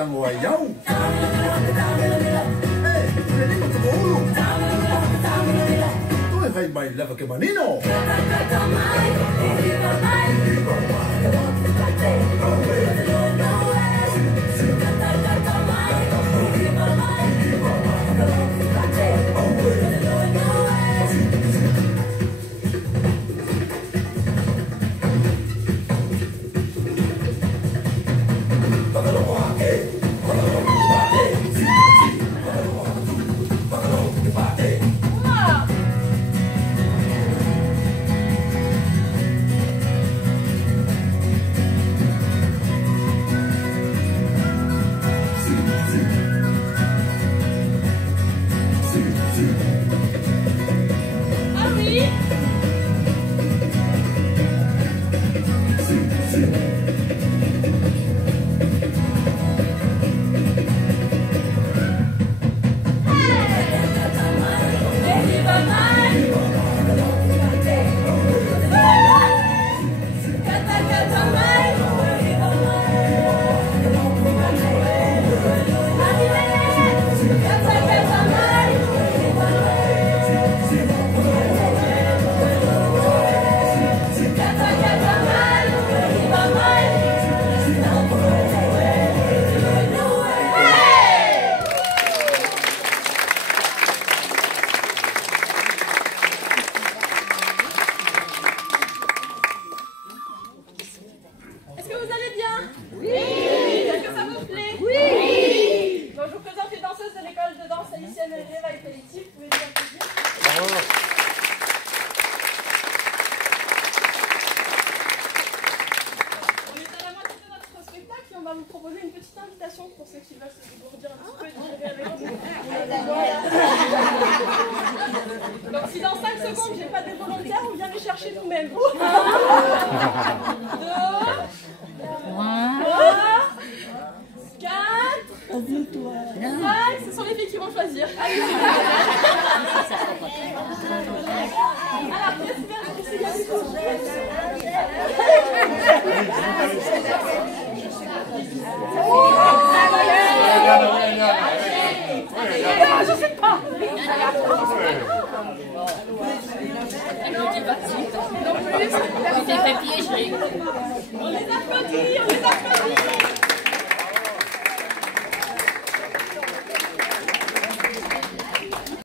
lang wayaw. Eh, pwede mo sa ulo. Ito ay may lava ke manino. Donc si dans 5 secondes j'ai pas de volontaires, on vient les chercher nous-mêmes. 2, 3, 4, 5, ce sont les filles qui vont choisir. Allez, alors, j'espère que c'est bien du tout. Je sais pas. Donc, je vais fait piéger.